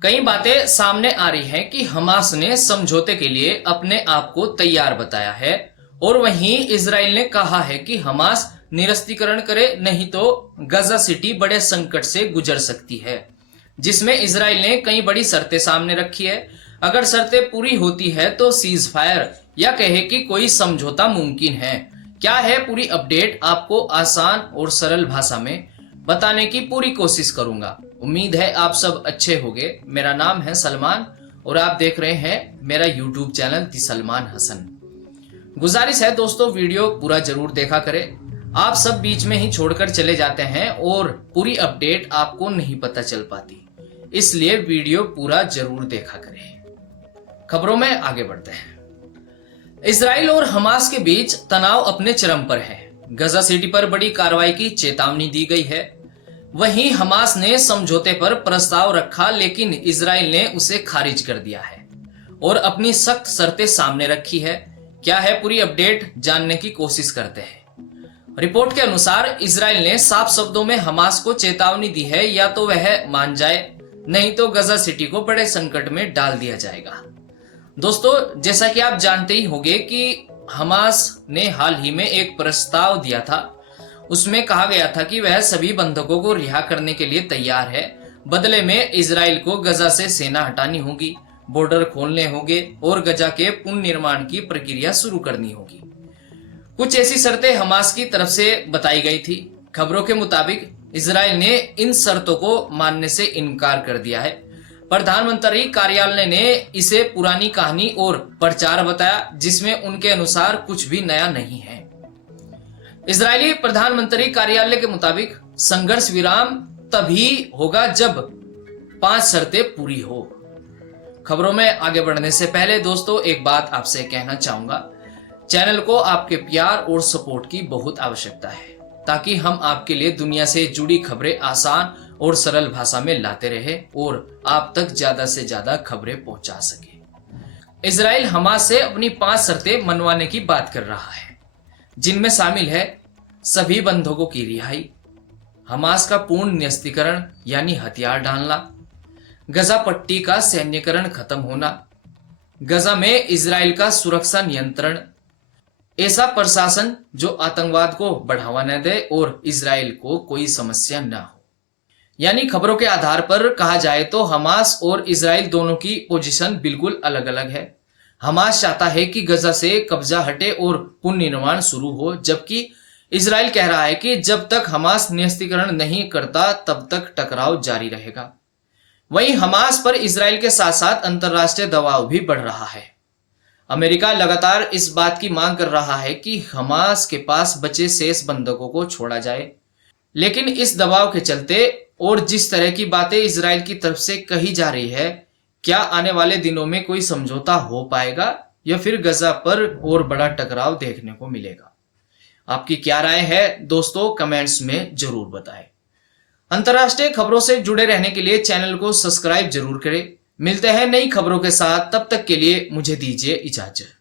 कई बातें सामने आ रही हैं कि हमास ने समझौते के लिए अपने आप को तैयार बताया है और वहीं इजराइल ने कहा है कि हमास निरस्तीकरण करे, नहीं तो गजा सिटी बड़े संकट से गुजर सकती है, जिसमें इजराइल ने कई बड़ी शर्तें सामने रखी है। अगर शर्तें पूरी होती है तो सीज फायर या कहे कि कोई समझौता मुमकिन है। क्या है पूरी अपडेट, आपको आसान और सरल भाषा में बताने की पूरी कोशिश करूंगा। उम्मीद है आप सब अच्छे होंगे। मेरा नाम है सलमान और आप देख रहे हैं मेरा यूट्यूब चैनल दी सलमान हसन। गुजारिश है दोस्तों, वीडियो पूरा जरूर देखा करें। आप सब बीच में ही छोड़कर चले जाते हैं और पूरी अपडेट आपको नहीं पता चल पाती, इसलिए वीडियो पूरा जरूर देखा करें। खबरों में आगे बढ़ते हैं। इजराइल और हमास के बीच तनाव अपने चरम पर है। गजा सिटी पर बड़ी कार्रवाई की चेतावनी दी गई है। वहीं हमास ने समझौते पर प्रस्ताव रखा, लेकिन इजराइल ने उसे खारिज कर दिया है और अपनी सख्त शर्तें सामने रखी है। क्या है पूरी अपडेट, जानने की कोशिश करते हैं। रिपोर्ट के अनुसार इजराइल ने साफ शब्दों में हमास को चेतावनी दी है, या तो वह मान जाए, नहीं तो गजा सिटी को बड़े संकट में डाल दिया जाएगा। दोस्तों, जैसा कि आप जानते ही होंगे कि हमास ने हाल ही में एक प्रस्ताव दिया था। उसमें कहा गया था कि वह सभी बंधकों को रिहा करने के लिए तैयार है। बदले में इजराइल को गजा से सेना हटानी होगी, बॉर्डर खोलने होंगे और गजा के पुनर्निर्माण की प्रक्रिया शुरू करनी होगी। कुछ ऐसी शर्तें हमास की तरफ से बताई गई थी। खबरों के मुताबिक इजराइल ने इन शर्तों को मानने से इनकार कर दिया है। प्रधानमंत्री कार्यालय ने इसे पुरानी कहानी और प्रचार बताया, जिसमें उनके अनुसार कुछ भी नया नहीं है। इजरायली प्रधानमंत्री कार्यालय के मुताबिक संघर्ष विराम तभी होगा जब 5 शर्तें पूरी हो। खबरों में आगे बढ़ने से पहले दोस्तों, एक बात आपसे कहना चाहूंगा। चैनल को आपके प्यार और सपोर्ट की बहुत आवश्यकता है, ताकि हम आपके लिए दुनिया से जुड़ी खबरें आसान और सरल भाषा में लाते रहे और आप तक ज्यादा से ज्यादा खबरें पहुंचा सके। इजराइल हमास से अपनी 5 शर्तें मनवाने की बात कर रहा है, जिनमें शामिल है सभी बंधकों की रिहाई, हमास का पूर्ण निरस्तीकरण यानी हथियार डालना, गजा पट्टी का सैन्यकरण खत्म होना, गजा में इजराइल का सुरक्षा नियंत्रण, ऐसा प्रशासन जो आतंकवाद को बढ़ावा न दे और इजराइल को कोई समस्या न हो। यानी खबरों के आधार पर कहा जाए तो हमास और इजराइल दोनों की पोजीशन बिल्कुल अलग अलग है। हमास चाहता है कि गजा से कब्जा हटे और पुनर्निर्माण शुरू हो, जबकि इजराइल कह रहा है कि जब तक हमास निरस्तीकरण नहीं करता तब तक टकराव जारी रहेगा। वहीं हमास पर इजराइल के साथ साथ अंतर्राष्ट्रीय दबाव भी बढ़ रहा है। अमेरिका लगातार इस बात की मांग कर रहा है कि हमास के पास बचे शेष बंधकों को छोड़ा जाए, लेकिन इस दबाव के चलते और जिस तरह की बातें इजराइल की तरफ से कही जा रही है, क्या आने वाले दिनों में कोई समझौता हो पाएगा या फिर गजा पर और बड़ा टकराव देखने को मिलेगा? आपकी क्या राय है दोस्तों, कमेंट्स में जरूर बताएं। अंतर्राष्ट्रीय खबरों से जुड़े रहने के लिए चैनल को सब्सक्राइब जरूर करें। मिलते हैं नई खबरों के साथ, तब तक के लिए मुझे दीजिए इजाजत।